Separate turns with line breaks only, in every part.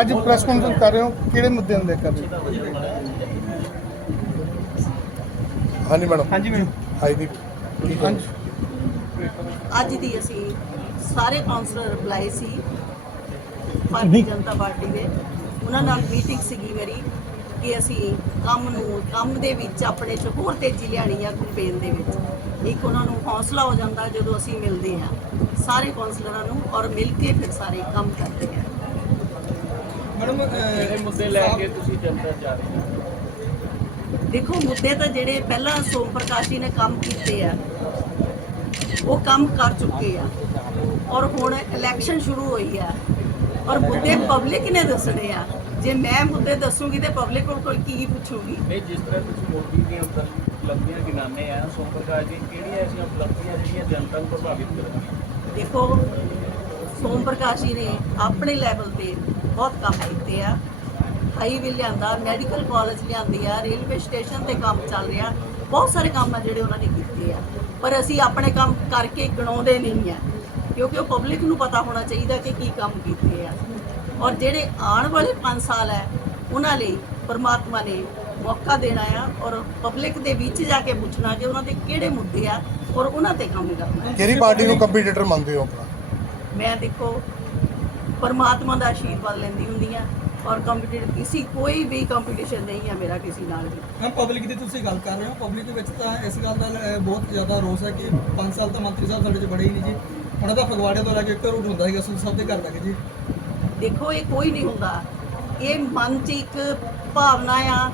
ਅੱਜ press conference ਕਰ ਰਹੇ ਹੋ ਕਿਹੜੇ ਮੁੱਦਿਆਂ ਨੂੰ ਲੈ ਕੇ ਕਰ ਰਹੇ ਹੋ? ਹਾਂਜੀ ਮੈਡਮ।
ਹਾਂਜੀ ਮੈਮ
ਹਾਈ ਦੀ
ਅੱਜ ਦੀ ਅਸੀਂ ਸਾਰੇ ਕਾਉਂਸਲਰ ਬੁਲਾਏ ਸੀ ਭਾਰਤੀ ਜਨਤਾ ਪਾਰਟੀ ਦੇ। ਉਹਨਾਂ ਨਾਲ ਮੀਟਿੰਗ ਸੀਗੀ ਮੇਰੀ ਕਿ ਅਸੀਂ ਕੰਮ ਨੂੰ ਕੰਮ ਦੇ ਵਿੱਚ ਆਪਣੇ 'ਚ ਹੋਰ ਤੇਜ਼ੀ ਲਿਆਣੀ ਆ ਕੈਂਪੇਨ ਦੇ ਵਿੱਚ। ਇੱਕ ਉਹਨਾਂ ਨੂੰ ਹੌਸਲਾ ਹੋ ਜਾਂਦਾ ਜਦੋਂ ਅਸੀਂ ਮਿਲਦੇ ਹਾਂ ਸਾਰੇ ਕਾਉਂਸਲਰਾਂ ਨੂੰ ਔਰ ਮਿਲ ਕੇ ਫਿਰ ਸਾਰੇ ਕੰਮ ਕਰਦੇ ਹਾਂ।
ਮੈਡਮ
ਕਿਹੜੇ ਮੁੱਦੇ ਲੈ ਕੇ ਤੁਸੀਂ ਜਨਤਾ ਚ ਆ ਰਹੇ ਹੋ?
ਦੇਖੋ ਮੁੱਦੇ ਤਾਂ ਜਿਹੜੇ ਪਹਿਲਾਂ ਸੋਮ ਪ੍ਰਕਾਸ਼ ਜੀ ਨੇ ਕੰਮ ਕੀਤੇ ਆ ਉਹ ਕੰਮ ਕਰ ਚੁੱਕੇ ਆ। ਔਰ ਹੁਣ ਇਲੈਕਸ਼ਨ ਸ਼ੁਰੂ ਹੋਈ ਆ। ਔਰ ਮੁੱਦੇ ਪਬਲਿਕ ਨੇ ਦੱਸਣੇ ਆ। ਜੇ ਮੈਂ ਮੁੱਦੇ ਦੱਸੂਗੀ ਤੇ ਪਬਲਿਕ ਕੋਲ ਕੋਈ ਕੀ ਪੁੱਛੂਗੀ?
ਨਹੀਂ ਜਿਸ ਤਰ੍ਹਾਂ ਤੁਸੀਂ ਮੋਦੀ ਦੀਆਂ ਉਪਲਬ- ਉਪਲਬਧੀਆਂ ਗਿਣਾਉਂਦੇ ਆ ਸੋਮ ਪ੍ਰਕਾਸ਼ ਜੀ ਕਿਹੜੀਆਂ ਐਸੀਆਂ ਉਪਲਬਧੀਆਂ ਜਿਹੜੀਆਂ ਜਨਤਾ ਨੂੰ ਪ੍ਰਭਾਵਿਤ ਕਰਨਗੀਆਂ?
ਦੇਖੋ ਸੋਮ ਪ੍ਰਕਾਸ਼ ਜੀ ਨੇ ਆਪਣੇ ਲੈਵਲ ਤੇ ਬਹੁਤ ਕੰਮ ਕੀਤੇ ਆ। ਹਾਈਵੇ ਲਿਆਂਦਾ ਮੈਡੀਕਲ ਕਾਲਜ ਲਿਆਂਦੀ ਆ ਰੇਲਵੇ ਸਟੇਸ਼ਨ ਤੇ ਕੰਮ ਚੱਲ ਰਿਹਾ। ਬਹੁਤ ਸਾਰੇ ਕੰਮ ਆ ਜਿਹੜੇ ਉਹਨਾਂ ਨੇ ਕੀਤੇ ਆ। ਪਰ ਅਸੀਂ ਆਪਣੇ ਕੰਮ ਕਰਕੇ ਗਿਣਾਉਂਦੇ ਨਹੀਂ ਆ ਕਿਉਂਕਿ ਉਹ ਪਬਲਿਕ ਨੂੰ ਪਤਾ ਹੋਣਾ ਚਾਹੀਦਾ ਕਿ ਕੀ ਕੰਮ ਕੀਤੇ ਆ। ਔਰ ਜਿਹੜੇ ਆਉਣ ਵਾਲੇ 5 ਸਾਲ ਹੈ ਉਹਨਾਂ ਲਈ ਪਰਮਾਤਮਾ ਨੇ ਮੌਕਾ ਦੇਣਾ ਆ ਔਰ ਪਬਲਿਕ ਦੇ ਵਿੱਚ ਜਾ ਕੇ ਪੁੱਛਣਾ ਕਿ ਉਹਨਾਂ ਦੇ ਕਿਹੜੇ ਮੁੱਦੇ ਆ ਔਰ ਉਹਨਾਂ ਤੇ ਕੰਮ ਕਰਨਾ
ਕਿਹੜੀ ਪਾਰਟੀ ਨੂੰ ਕੰਪੀਟੀਟਰ ਮੰਨਦੇ ਹੋ ਆਪਣਾ?
ਮੈਂ ਦੇਖੋ ਪਰਮਾਤਮਾ ਦਾ ਆਸ਼ੀਰਵਾਦ ਲੈਂਦੀ ਹੁੰਦੀ ਆ ਔਰ ਕੰਪੀਟੀਟਰ ਕਿਸੇ ਕੋਈ ਵੀ ਕੰਪੀਟੀਸ਼ਨ ਨਹੀਂ ਹੈ ਮੇਰਾ ਕਿਸੇ ਨਾਲ ਵੀ।
ਮੈਮ ਪਬਲਿਕ ਦੀ ਤੁਸੀਂ ਗੱਲ ਕਰ ਰਹੇ ਹੋ ਪਬਲਿਕ ਦੇ ਵਿੱਚ ਤਾਂ ਇਸ ਗੱਲ ਦਾ ਬਹੁਤ ਜ਼ਿਆਦਾ ਰੋਸ ਹੈ ਕਿ 5 ਸਾਲ ਤੋਂ ਮੰਤਰੀ ਸਾਹਿਬ ਸਾਡੇ 'ਚ ਬੜੇ ਹੀ ਨਹੀਂ ਜੀ। ਉਹਨਾਂ ਦਾ ਫਗਵਾੜੇ ਤੋਂ ਲੈ ਕੇ ਇੱਕ ਰੂਟ ਹੁੰਦਾ ਸੀਗਾ ਸੁਲ ਸਾਹਿਬ ਦੇ ਘਰ ਤੱਕ ਜੀ
ਦੇਖੋ ਇਹ ਕੋਈ ਨਹੀਂ ਹੁੰਦਾ। ਇਹ ਮਨ 'ਚ ਇੱਕ ਭਾਵਨਾ ਆ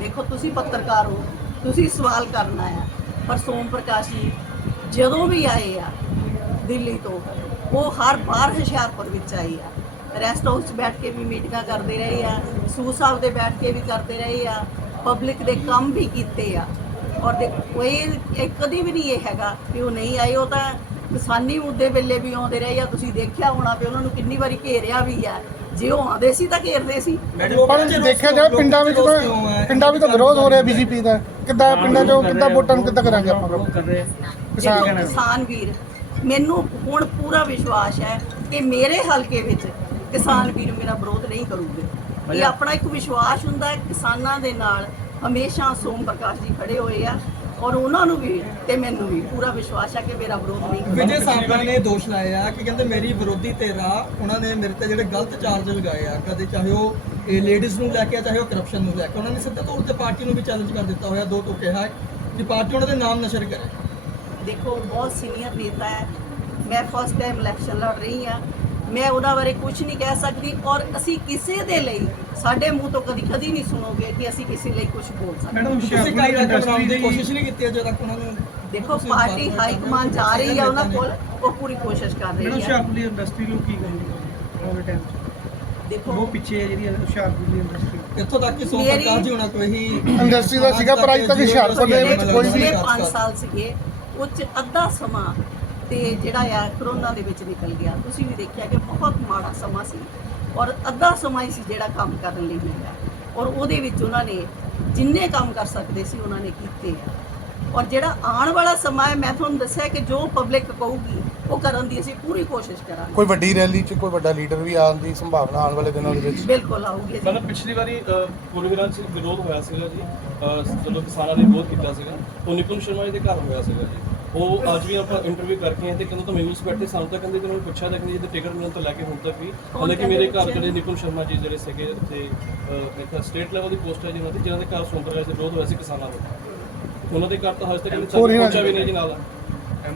ਦੇਖੋ ਤੁਸੀਂ ਪੱਤਰਕਾਰ ਹੋ ਤੁਸੀਂ ਸਵਾਲ ਕਰਨਾ ਆ। ਪਰ ਸੋਮ ਪ੍ਰਕਾਸ਼ ਜੀ ਜਦੋਂ ਵੀ ਆਏ ਆ ਦਿੱਲੀ ਤੋਂ ਉਹ ਹਰ ਵਾਰ ਹੁਸ਼ਿਆਰਪੁਰ ਵਿੱਚ ਆਏ ਆ। ਰੈਸਟ ਹਾਊਸ 'ਚ ਬੈਠ ਕੇ ਵੀ ਮੀਟਿੰਗਾਂ ਕਰਦੇ ਰਹੇ ਆ ਸੂ ਸਾਹਿਬ ਦੇ ਬੈਠ ਕੇ ਵੀ ਕਰਦੇ ਰਹੇ ਆ ਪਬਲਿਕ ਦੇ ਕੰਮ ਵੀ ਕੀਤੇ ਆ। ਔਰ ਦੇ ਕੋਈ ਇਹ ਕਦੀ ਵੀ ਨਹੀਂ ਇਹ ਹੈਗਾ ਕਿ ਉਹ ਨਹੀਂ ਆਏ ਉਹ ਤਾਂ ਕਿਸਾਨੀ ਮੁੱਦੇ ਵੇਲੇ ਵੀ ਆਉਂਦੇ ਰਹੇ ਆ। ਤੁਸੀਂ ਦੇਖਿਆ ਹੋਣਾ ਵੀ ਉਹਨਾਂ ਨੂੰ ਕਿੰਨੀ ਵਾਰੀ ਘੇਰਿਆ ਵੀ ਆ। ਜੇ ਉਹ ਆਉਂਦੇ ਸੀ ਤਾਂ ਘੇਰਦੇ ਸੀ।
ਪਰ ਦੇਖਿਆ ਜਾਏ ਪਿੰਡਾਂ ਵਿੱਚ ਤਾਂ ਪਿੰਡਾਂ ਵਿੱਚ ਤਾਂ ਵਿਰੋਧ ਹੋ ਰਿਹਾ ਬੀਜੇਪੀ ਦਾ। ਕਿੱਦਾਂ ਪਿੰਡਾਂ 'ਚੋਂ ਕਿੱਦਾਂ ਵੋਟਾਂ ਨੂੰ ਕਿੱਦਾਂ ਕਰਾਂਗੇ ਆਪਾਂ ਕਿਸਾਨ
ਵੀਰ ਮੈਨੂੰ ਹੁਣ ਪੂਰਾ ਵਿਸ਼ਵਾਸ ਹੈ ਕਿ ਮੇਰੇ ਹਲਕੇ ਵਿੱਚ ਕਿਸਾਨ ਵੀਰ ਮੇਰਾ ਵਿਰੋਧ ਨਹੀਂ ਕਰੂਗੇ। ਇਹ ਆਪਣਾ ਇੱਕ ਵਿਸ਼ਵਾਸ ਹੁੰਦਾ ਹੈ ਕਿਸਾਨਾਂ ਦੇ ਨਾਲ ਹਮੇਸ਼ਾ ਸੋਮ ਪ੍ਰਕਾਸ਼ ਜੀ ਖੜੇ ਹੋਏ ਆ ਔਰ ਉਹਨਾਂ ਨੂੰ ਵੀ ਤੇ ਮੈਨੂੰ ਵੀ ਪੂਰਾ ਵਿਸ਼ਵਾਸ ਹੈ ਕਿ ਮੇਰਾ ਵਿਰੋਧ ਨਹੀਂ ਕਰੂਗੇ।
ਵਿਜੇ ਸਾਂਪਲਾ ਨੇ ਦੋਸ਼ ਲਾਇਆ ਆ ਕਿ ਕਹਿੰਦੇ ਮੇਰੀ ਵਿਰੋਧੀ ਧਿਰਾ ਉਹਨਾਂ ਨੇ ਮੇਰੇ ਤੇ ਜਿਹੜੇ ਗਲਤ ਚਾਰਜ ਲਗਾਏ ਆ ਕਦੇ ਚਾਹੇ ਉਹ ਇਹ ਲੇਡੀਜ਼ ਨੂੰ ਲੈ ਕੇ ਚਾਹੇ ਉਹ ਕਰਪਸ਼ਨ ਨੂੰ ਲੈ ਕੇ ਉਹਨਾਂ ਨੇ ਸਿੱਧੇ ਤੌਰ ਤੇ ਪਾਰਟੀ ਨੂੰ ਵੀ ਚੈਲੰਜ ਕਰ ਦਿੱਤਾ ਹੋਇਆ ਦੋ ਤੋਂ ਕਿਹਾ ਹੈ ਕਿ ਪਾਰਟੀ ਉਹਨਾਂ ਦੇ ਨਾਮ ਨਸ਼ਰ ਕਰੇ।
ਦੇਖੋ ਬਹੁਤ ਸੀਨੀਅਰ ਨੇਤਾ ਹੈ। ਮੈਂ ਫਸਟ ਟਾਈਮ ਇਲੈਕਸ਼ਨ ਲੜ ਰਹੀ ਹਾਂ। ਮੈਂ ਉਹਨਾਂ ਬਾਰੇ ਕੁਝ ਨਹੀਂ ਕਹਿ ਸਕਦੀ ਔਰ ਅਸੀਂ ਕਿਸੇ ਦੇ ਲਈ ਸਾਡੇ ਮੂੰਹ ਤੋਂ ਕਦੀ ਕਦੀ ਨਹੀਂ ਸੁਣੋਗੇ ਕਿ ਅਸੀਂ ਕਿਸੇ ਲਈ ਕੁਝ ਬੋਲ ਸਕਦੇ।
ਮੈਡਮ ਬਣਾਉਣ ਦੀ ਕੋਸ਼ਿਸ਼ ਨਹੀਂ ਕੀਤੀ ਅਜੇ ਤੱਕ ਉਹਨਾਂ ਨੂੰ।
ਦੇਖੋ ਪਾਰਟੀ ਹਾਈ ਕਮਾਂਡ ਜਾ ਰਹੀ ਹੈ ਉਹਨਾਂ ਕੋਲ ਉਹ ਪੂਰੀ ਕੋਸ਼ਿਸ਼ ਕਰ ਰਹੀ ਹੈ।
ਹੁਸ਼ਿਆਰਪੁਰ ਦੀ ਇੰਡਸਟਰੀ ਨੂੰ ਕੀ ਟਾਈਮ 'ਚ?
ਦੇਖੋ
ਉਹ ਪਿੱਛੇ ਹੈ ਜਿਹੜੀ ਹੁਸ਼ਿਆਰਪੁਰ ਦੀ ਇੰਡਸਟਰੀ
ਇੱਥੋਂ ਤੱਕ ਕਿ ਸੋਮ
ਮੇਰੀ-
ਪ੍ਰਕਾਸ਼ ਜੀ ਹੋਣਾ ਕੋਈ ਹੀ
ਇੰਡਸਟਰੀ ਦਾ ਸੀਗਾ ਪਰ ਅੱਜ ਤੱਕ ਹੁਸ਼ਿਆਰਪੁਰ ਦੇ ਵਿੱਚ ਕੋਈ ਵੀ
ਪਿਛਲੇ 5 ਸਾਲ ਸੀਗੇ ਉਹ 'ਚ ਅੱਧਾ ਸਮਾਂ ਤੇ ਜਿਹੜਾ ਆ ਕਰੋਨਾ ਦੇ ਵਿੱਚ ਨਿਕਲ ਗਿਆ। ਤੁਸੀਂ ਵੀ ਦੇਖਿਆ ਕਿ ਬਹੁਤ ਮਾੜਾ ਸਮਾਂ ਸੀ ਔਰ ਅੱਧਾ ਸਮਾਂ ਹੀ ਸੀ ਜਿਹੜਾ ਕੰਮ ਕਰਨ ਲਈ ਮਿਲਿਆ। ਔਰ ਉਹਦੇ ਵਿੱਚ ਉਹਨਾਂ ਨੇ ਜਿੰਨੇ ਕੰਮ ਕਰ ਸਕਦੇ ਸੀ ਉਹਨਾਂ ਨੇ ਕੀਤੇ ਆ। ਔਰ ਜਿਹੜਾ ਆਉਣ ਵਾਲਾ ਸਮਾਂ ਹੈ, ਮੈਂ ਤੁਹਾਨੂੰ ਦੱਸਿਆ ਕਿ ਜੋ ਪਬਲਿਕ ਕਹੂਗੀ ਉਹ ਕਰਨ ਦੀ ਅਸੀਂ ਪੂਰੀ ਕੋਸ਼ਿਸ਼ ਕਰਾਂਗੇ।
ਕੋਈ ਵੱਡੀ ਰੈਲੀ 'ਚ ਕੋਈ ਵੱਡਾ ਲੀਡਰ ਵੀ ਆਉਣ ਦੀ ਸੰਭਾਵਨਾ ਆਉਣ ਵਾਲੇ ਦਿਨਾਂ ਦੇ ਵਿੱਚ?
ਬਿਲਕੁਲ ਆਊਗੀ ਅਸੀਂ।
ਮਤਲਬ ਪਿਛਲੀ ਵਾਰੀ ਗੁਰਵਿਰਾਜ ਸਿੰਘ ਵਿਰੋਧ ਹੋਇਆ ਸੀਗਾ ਜੀ। ਅਹ ਚਲੋ ਕਿਸਾਨਾਂ ਨੇ ਵਿਰੋਧ ਕੀਤਾ ਸੀਗਾ ਉਹ ਨਿਪੁੰਨ ਸ਼ਰਮਾ ਜੀ ਦੇ ਘਰ ਹੋਇਆ ਸੀਗਾ ਜੀ। ਉਹ ਅੱਜ ਵੀ ਆਪਾਂ ਇੰਟਰਵਿਊ ਕਰਕੇ ਆਏ ਤੇ ਕਹਿੰਦੇ ਤਾਂ ਮਿਊਸ ਬੈਠੇ ਸਾਨੂੰ ਤਾਂ ਕਹਿੰਦੇ ਕਿ ਉਹਨਾਂ ਨੂੰ ਪੁੱਛਿਆ ਤਾਂ ਕਹਿੰਦੇ ਜਿਹਦੇ ਟਿਕਟ ਮਿਲਣ ਤੋਂ ਲੈ ਕੇ ਹੁਣ ਤੱਕ ਵੀ। ਹਾਲਾਂਕਿ ਮੇਰੇ ਘਰ ਜਿਹੜੇ ਨਿਪੁੰਨ ਸ਼ਰਮਾ ਜੀ ਜਿਹੜੇ ਸੀਗੇ ਤੇ ਇੱਕ ਸਟੇਟ ਲੈਵਲ ਦੀ ਪੋਸਟ ਹੈ ਜੀ ਉਹਨਾਂ ਦੀ ਘਰ ਸੋਮਪ੍ਰਕਾਸ਼ ਦੇ ਵਿਰੋਧ ਹੋਇਆ ਸੀ ਕਿਸਾਨਾਂ ਦਾ। ਉਹਨਾਂ ਦੇ ਘਰ ਤਾਂ ਹਜੇ ਤੱਕ
ਪੂਰੀ
ਪਹੁੰਚਿਆ ਵੀ ਨਹੀਂ ਜੀ ਨਾਲ।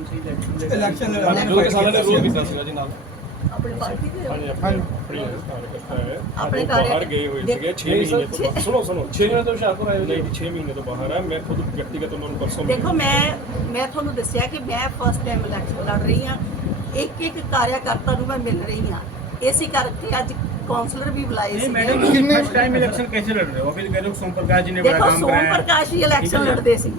ਕੰਮ ਸੀ ਇਲੈਕਸ਼ਨ ਦੇ
ਇਲੈਕਸ਼ਨ ਲੜਾਉਣਾ
ਜੋ ਕਿ ਸਾਰਿਆਂ ਨੇ ਵਿਰੋਧ ਕੀਤਾ ਸੀਗਾ ਜੀ ਨਾਲ।
ਆਪਣੀ ਪਾਰਟੀ ਦੇ
ਹਾਂਜੀ
ਆਪਣੀ
ਕਾਰਜਕਰਤਾ
ਹੈ।
ਆਪਣੇ ਬਾਹਰ ਗਏ ਹੋਏ ਸੀਗੇ 6 ਮਹੀਨੇ ਤੋਂ। ਸੁਣੋ ਸੁਣੋ।
6 ਮਹੀਨੇ ਤੋਂ ਹੁਸ਼ਿਆਰਪੁਰ ਆਏ ਹੋਏ
6 ਮਹੀਨੇ ਤੋਂ ਬਾਹਰ ਆ। ਮੈਂ ਖੁਦ ਵਿਅਕਤੀਗਤ ਉਹਨਾਂ ਨੂੰ ਪਰਸੋਂ
ਦੇਖੋ ਮੈਂ ਮੈਂ ਤੁਹਾਨੂੰ ਦੱਸਿਆ ਕਿ ਮੈਂ ਫਸਟ ਟਾਈਮ ਇਲੈਕਸ਼ਨ ਲੜ ਰਹੀ ਆ ਇੱਕ ਇੱਕ ਕਾਰਜਕਰਤਾ ਨੂੰ ਮੈਂ ਮਿਲ ਰਹੀ ਆ ਇਸੇ ਕਰਕੇ ਅੱਜ ਕਾਉਂਸਲਰ ਵੀ ਬੁਲਾਏ ਸੀ
ਮੈਡਮ
ਕਿੰਨੇ
ਟਾਈਮ ਇਲੈਕਸ਼ਨ ਕਿਵੇਂ ਲੜ ਰਹੇ ਹੋ? ਅਭੀ ਕਹ ਰਹੇ ਹੋ ਸੋਮ ਪ੍ਰਕਾਸ਼ ਜੀ ਨੇ ਬੜਾ ਕੰਮ
ਕਰਾਇਆ।
ਦੇਖੋ
ਸੋਮ ਪ੍ਰਕਾਸ਼ ਜੀ। ਇਲੈਕਸ਼ਨ ਲੜਦੇ ਸੀ।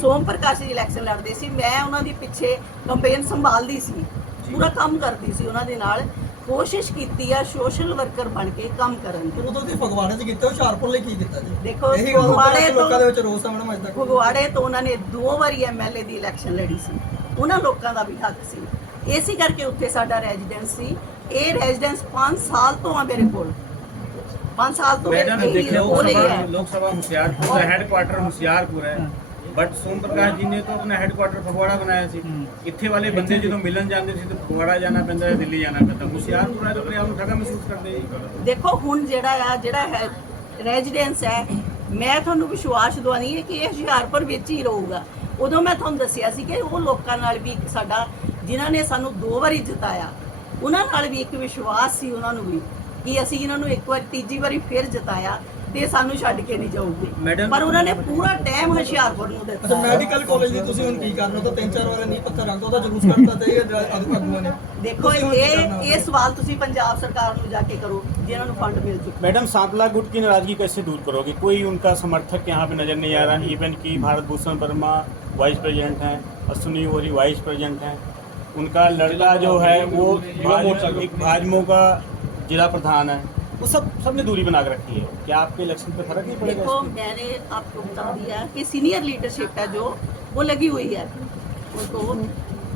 ਸੋਮ ਪ੍ਰਕਾਸ਼ ਜੀ ਇਲੈਕਸ਼ਨ ਲੜਦੇ ਸੀ। ਮੈਂ ਉਹਨਾਂ ਦੀ ਪਿੱਛੇ ਕੰਪੇਨ ਸੰਭਾਲਦੀ ਸੀ। ਪੂਰਾ ਕੰਮ ਕਰਦੀ ਸੀ ਉਹਨਾਂ ਦੇ ਨਾਲ। ਕੋਸ਼ਿਸ਼ ਕੀਤੀ ਆ ਸੋਸ਼ਲ ਵਰਕਰ ਬਣ ਕੇ ਕੰਮ ਕਰਨ ਦੀ।
ਉਦੋਂ ਤੇ ਫਗਵਾੜੇ 'ਚ ਕੀਤਾ ਹੁਸ਼ਿਆਰਪੁਰ ਲਈ ਕੀ ਕੀਤਾ ਜੀ?
ਦੇਖੋ ਫਗਵਾੜੇ ਤੋਂ
ਲੋਕਾਂ ਦੇ ਵਿੱਚ ਰੋਸ ਸਾਹਮਣਾ ਮੱਚਦਾ।
ਫਗਵਾੜੇ ਤੋਂ ਉਹਨਾਂ ਨੇ ਦੋ ਵਾਰੀ ਐਮਐਲਏ ਦੀ ਇਲੈਕਸ਼ਨ ਲੜੀ ਸੀ। ਉਹਨਾਂ ਲੋਕਾਂ ਦਾ ਵੀ ਹੱਕ ਸੀ। ਇਸੇ ਕਰਕੇ ਉੱਥੇ ਸਾਡਾ ਰੈਜ਼ੀਡੈਂਸ ਸੀ। ਇਹ ਰੈਜ਼ੀਡੈਂਸ 5 ਸਾਲ ਤੋਂ ਆ ਮੇਰੇ ਕੋਲ। 5
ਸਾਲ
ਤੋਂ ਮੈਡਮ
ਦੇਖਿਓ
ਲੋਕ
ਸਭਾ ਹੁਸ਼ਿਆਰਪੁਰ ਦਾ ਹੈੱਡਕੁਆਟਰ ਹੁਸ਼ਿਆਰਪੁਰ ਹੈ। ਬਟ ਸੋਮ ਪ੍ਰਕਾਸ਼ ਜੀ ਨੇ ਤਾਂ ਆਪਣਾ ਹੈੱਡਕੁਆਰਟਰ ਫਗਵਾੜਾ ਬਣਾਇਆ ਸੀ। ਇੱਥੇ ਵਾਲੇ ਬੰਦੇ ਜਦੋਂ ਮਿਲਣ ਜਾਂਦੇ ਸੀ ਤਾਂ ਫਗਵਾੜਾ ਜਾਣਾ ਪੈਂਦਾ ਹੈ ਦਿੱਲੀ ਜਾਣਾ ਪੈਂਦਾ। ਹੁਸ਼ਿਆਰਪੁਰ ਆਏ ਤਾਂ ਆਪਣੇ ਆਪ ਨੂੰ ਠਗਾ ਮਹਿਸੂਸ ਕਰਦੇ
ਦੇਖੋ ਹੁਣ ਜਿਹੜਾ ਆ ਜਿਹੜਾ ਹੈ ਰੈਜ਼ੀਡੈਂਸ ਹੈ ਮੈਂ ਤੁਹਾਨੂੰ ਵਿਸ਼ਵਾਸ ਦਵਾਨੀ ਹੈ ਕਿ ਇਹ ਹੁਸ਼ਿਆਰਪੁਰ ਵਿੱਚ ਹੀ ਰਹੂਗਾ। ਉਦੋਂ ਮੈਂ ਤੁਹਾਨੂੰ ਦੱਸਿਆ ਸੀ ਕਿ ਉਹ ਲੋਕਾਂ ਨਾਲ ਵੀ ਸਾਡਾ ਜਿਨ੍ਹਾਂ ਨੇ ਸਾਨੂੰ ਦੋ ਵਾਰੀ ਜਿਤਾਇਆ ਉਹਨਾਂ ਨਾਲ ਵੀ ਇੱਕ ਵਿਸ਼ਵਾਸ ਸੀ ਉਹਨਾਂ ਨੂੰ ਵੀ ਕਿ ਅਸੀਂ ਇਹਨਾਂ ਨੂੰ ਇੱਕ ਵਾਰ ਤੀਜੀ ਵਾਰੀ ਫਿਰ ਜਿਤਾਇਆ। ਤੇ ਸਾਨੂੰ ਛੱਡ ਕੇ ਨਹੀਂ ਜਾਊਗੇ
ਮੈਡਮ-
ਪਰ ਉਹਨਾਂ ਨੇ ਪੂਰਾ ਟਾਈਮ ਹੁਸ਼ਿਆਰਪੁਰ ਨੂੰ
ਤੇ
ਦਿੱਤਾ
ਮੈਡੀਕਲ ਕਾਲਜ ਦੀ ਤੁਸੀਂ ਹੁਣ ਕੀ ਕਰਨਾ ਤਾਂ ਤਿੰਨ ਚਾਰ ਵਾਰ ਨਹੀਂ ਪੱਥਰ ਰੱਖਦਾ ਉਹਦਾ ਜਲੂਸ ਕੱਢਤਾ ਤੇ ਇਹ ਅਦੂ ਅਗੂਆਂ ਨੇ
ਦੇਖੋ
ਤੁਸੀਂ ਹੁਣ ਕੀ
ਇਹ
ਕਰਨਾ?
ਇਹ ਸਵਾਲ ਤੁਸੀਂ ਪੰਜਾਬ ਸਰਕਾਰ ਨੂੰ ਜਾ ਕੇ ਕਰੋ ਜਿਨ੍ਹਾਂ ਨੂੰ ਫੰਡ ਮਿਲ ਚੁੱਕਾ
मैडम सांपला गुट की नाराजगी कैसे दूर करोगे कोई उनका समर्थक यहाँ पे नजर नहीं आ रहा इवन की भारत भूषण वर्मा वाइस प्रेसिडेंट हैं अश्विनी वोरी वाइस प्रेसिडेंट हैं उनका लड़का जो है वो भाजपा एक भाजपा का जिला प्रधान है वो सब सबने दूरी बना के रखी है। क्या आपके इलेक्शन पे फ़र्क नहीं पड़ेगा
देखो मैंने आपको बता दिया कि सीनियर लीडरशिप है जो वो लगी हुई है। उनको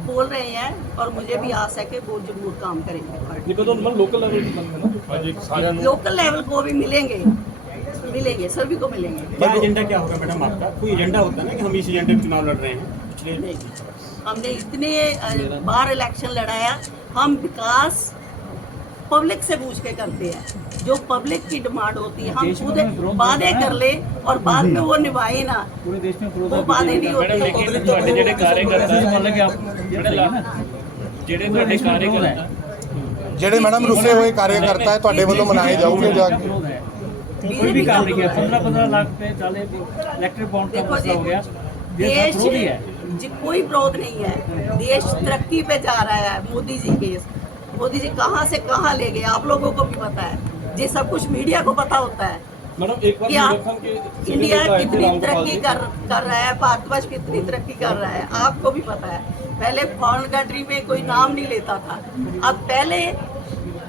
बोल रहे हैं और मुझे भी आस है कि वो ज़रूर काम करेंगे।
तो लोकल लेवल
लोकल लेवल को भी मिलेंगे। मिलेंगे सभी को मिलेंगे।
क्या एजेंडा क्या होगा मैडम आपका? कोई एजेंडा होता है ना कि हम इस एजेंडे में चुनाव लड़ रहे हैं?
हमने इतने बार इलेक्शन लड़ाया हम विकास पब्लिक से पूछ के करते हैं जो पब्लिक की डिमांड होती है हम खुद वादे कर ले और बाद में वो निभाए ना
पूरे देश में
वो वादे नहीं
ਮੈਡਮ
होते
ਲੇਕਿਨ ਤੁਹਾਡੇ ਜਿਹੜੇ ਕਾਰਜਕਰਤਾ ਮਤਲਬ ਕਿ ਆਪ ਜਿਹੜੇ ਲਾ- ਜਿਹੜੇ ਤੁਹਾਡੇ ਕਾਰਜਕਰਤਾ
ਜਿਹੜੇ ਮੈਡਮ ਰੁੱਸੇ ਹੋਏ ਕਾਰਜਕਰਤਾ ਹੈ ਤੁਹਾਡੇ ਵੱਲੋਂ ਮਨਾਏ ਜਾਊਗੇ ਜਾ ਕੇ
विरोध है कोई भी काम नहीं किया पंद्रह पंद्रह लाख पे चाले इलेक्ट्रिक बॉन्ड का
देखो
मसला हो गया
जी
ये
देश
सब विरोध ही है
जी कोई विरोध नहीं है देश तरक्की पे जा रहा है मोदी जी के मोदी जी कहाँ से कहाँ ले गए? आप लोगों को भी पता है। ये सब कुछ मीडिया को पता होता है मैडम
एक बार
इंडिया कितनी तरक्की कर कर रहा है भारतवर्ष कितनी तरक्की कर रहा है आपको भी पता है। पहले फॉरन कंट्री में कोई नाम नहीं लेता था। अब पहले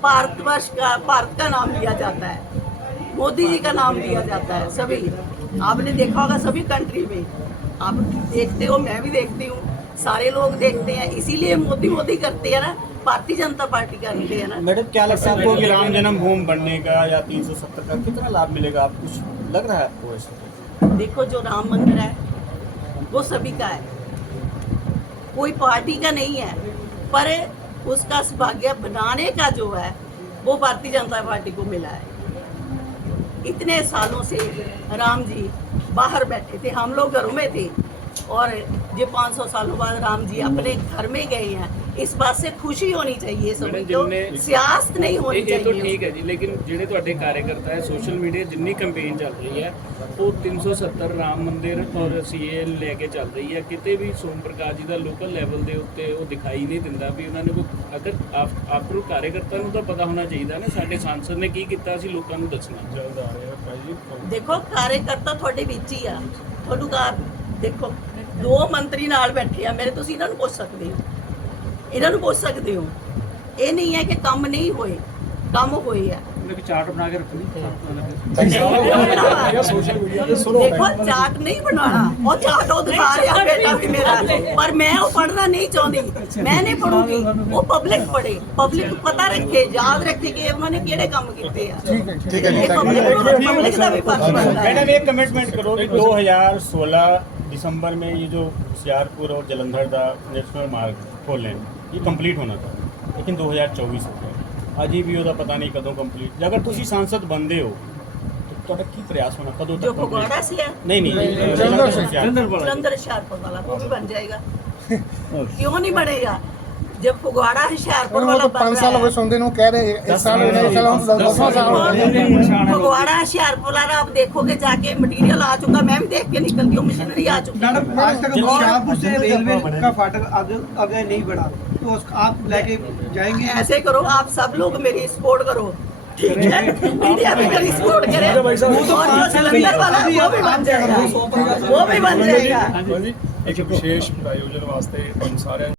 भारतवर्ष का भारत का नाम लिया जाता है। मोदी जी का नाम लिया जाता है सभी। आपने देखा होगा सभी कंट्री में। आप देखते हो मैं भी देखती हूँ। सारे लोग देखते हैं। इसीलिए मोदी मोदी करते हैं ना। भारतीय जनता पार्टी का करते हैं ना।
मैडम क्या लगता है आपको कि राम जन्मभूमि बनने का या 370 का कितना लाभ मिलेगा? आप कुछ लग रहा है आपको ऐसा?
देखो जो राम मंदिर है वो सभी का है। कोई पार्टी का नहीं है पर उसका सौभाग्य बनाने का जो है वो भारतीय जनता पार्टी को मिला है। इतने सालों से राम जी बाहर बैठे थे हम लोग घरों में थे। और ये 500 सालों बाद राम जी अपने घर में गए हैं इस बात से खुशी होनी चाहिए सभी
मैडम,
को
जिनने-
सियासत नहीं होनी
ਇਹ ਇਹ ਤਾਂ
चाहिए
ਠੀਕ ਹੈ ਜੀ ਲੇਕਿਨ ਜਿਹੜੇ ਤੁਹਾਡੇ ਕਾਰਜਕਰਤਾ ਹੈ ਸੋਸ਼ਲ ਮੀਡੀਆ ਜਿੰਨੀ ਕੰਪੇਨ ਚੱਲ ਰਹੀ ਹੈ ਉਹ 370 ਰਾਮ ਮੰਦਿਰ ਔਰ ਸੀਏ ਲੈ ਕੇ ਚੱਲ ਰਹੀ ਹੈ ਕਿਤੇ ਵੀ ਸੋਮ ਪ੍ਰਕਾਸ਼ ਜੀ ਦਾ ਲੋਕਲ ਲੈਵਲ ਦੇ ਉੱਤੇ ਉਹ ਦਿਖਾਈ ਨਹੀਂ ਦਿੰਦਾ ਵੀ ਉਹਨਾਂ ਨੇ ਕੋਈ ਅਗਰ ਆਫਟਰ ਕਾਰਜਕਰਤਾ ਨੂੰ ਤਾਂ ਪਤਾ ਹੋਣਾ ਚਾਹੀਦਾ ਨਾ ਸਾਡੇ ਸਾਂਸਦ ਨੇ ਕੀ ਕੀਤਾ ਸੀ ਲੋਕਾਂ ਨੂੰ ਦੱਸਣਾ
ਜਲਦ ਆ ਰਿਹਾ ਭਾਈ ਜੀ
ਦੇਖੋ ਕਾਰਜਕਰਤਾ ਤੁਹਾਡੇ ਵਿੱਚ ਹੀ ਆ ਤੁਹਾਨੂੰ ਕਾ ਦੇਖੋ ਦੋ ਮੰਤਰੀ ਨਾਲ ਬੈਠੇ ਆ, ਮੇਰੇ ਤੁਸੀਂ ਇਹਨਾਂ ਨੂੰ ਪੁੱਛ ਸਕਦੇ ਹੋ। ਇਹਨਾਂ ਨੂੰ ਪੁੱਛ ਸਕਦੇ ਹੋ। ਇਹ ਨਹੀਂ ਹੈ ਕਿ ਕੰਮ ਨਹੀਂ ਹੋਏ, ਕੰਮ ਹੋਏ ਆ।
ਮਤਲਬ ਚਾਰਟ ਬਣਾ ਕੇ ਰੱਖੋ
ਸੋਸ਼ਲ ਮੀਡੀਆ ਤੇ ਸੁਣੋ
ਦੇਖੋ ਚਾਰਟ ਨਹੀਂ ਬਣਾਉਣਾ ਉਹ ਚਾਰਟ ਉਹ ਦਿਖਾ ਰਿਹਾ ਬੇਟਾ ਵੀ ਮੇਰਾ ਪਰ ਮੈਂ ਉਹ ਪੜ੍ਹਨਾ ਨਹੀਂ ਚਾਹੁੰਦੀ ਮੈਂ ਨਹੀਂ ਪੜੂਗੀ ਉਹ ਪਬਲਿਕ ਪੜ੍ਹੇ ਪਬਲਿਕ ਪਤਾ ਰੱਖੇ ਯਾਦ ਰੱਖੇ ਕਿ ਉਹਨਾਂ ਨੇ ਕਿਹੜੇ ਕੰਮ ਕੀਤੇ ਆ
ਠੀਕ ਹੈ ਠੀਕ ਹੈ ਜੀ
ਇਹ
thank you।
ਪਬਲਿਕ ਦਾ ਵੀ ਫਰਜ਼ ਬਣਦਾ ਹੈ
मैडम एक कमिटमेंट करो कि 2016 दिसंबर में ये जो होशियारपुर और जलंधर का नेशनल मार्ग खोलें ये कंप्लीट होना था लेकिन 2024 हो गया ਅਜੇ ਵੀ ਉਹਦਾ ਪਤਾ ਨਹੀਂ ਕਦੋਂ ਕੰਪਲੀਟ ਅਗਰ ਤੁਸੀਂ ਸੰਸਦ ਬੰਦੇ ਹੋ ਤਾਂ ਤੁਹਾਡਾ ਕੀ ਪ੍ਰਯਾਸ ਹੋਣਾ ਕਦੋਂ ਤੱਕ ਜੋ complete?
ਪਗਵਾੜਾ ਸੀ
ਨਹੀਂ ਨਹੀਂ
ਜਲੰਧਰ
ਸਿੰਘ
ਜਲੰਧਰ
ਵਾਲਾ
ਜਲੰਧਰ ਹੁਸ਼ਿਆਰਪੁਰ ਵਾਲਾ ਉਹ ਵੀ ਬਣ ਜਾਏਗਾ क्यों नहीं बनेगा जब फुगवाड़ा और हुशियारपुर
वो
वाला
तो
बन
पाँच रहा साल
हो
गए
है
सुनते हैं, वो कह रहे हैं, एक साल हो गया, एक साल हो गया, दस- दसवां साल हो गया।
फुगवाड़ा हुशियारपुर वाला आप देखोगे जाके मटेरियल आ चुका मैं भी देख के निकल गई हूँ मशीनरी आ चुकी है
मैडम आज तक हुशियारपुर से रेलवे का फाटक आगे आगे नहीं बढ़ा तो उस आप लेके जाएंगे
ऐसे करो आप सब लोग मेरी सपोर्ट करो ठीक है मीडिया भी मेरी सपोर्ट करे और जो सिलेंडर वाला है, वो भी बन जाएगा वो भी बन जाएगा
ਇੱਕ ਵਿਸ਼ੇਸ਼ ਪ੍ਰਾਯੋਜਨ ਵਾਸਤੇ ਤੁਹਾਨੂੰ ਸਾਰਿਆਂ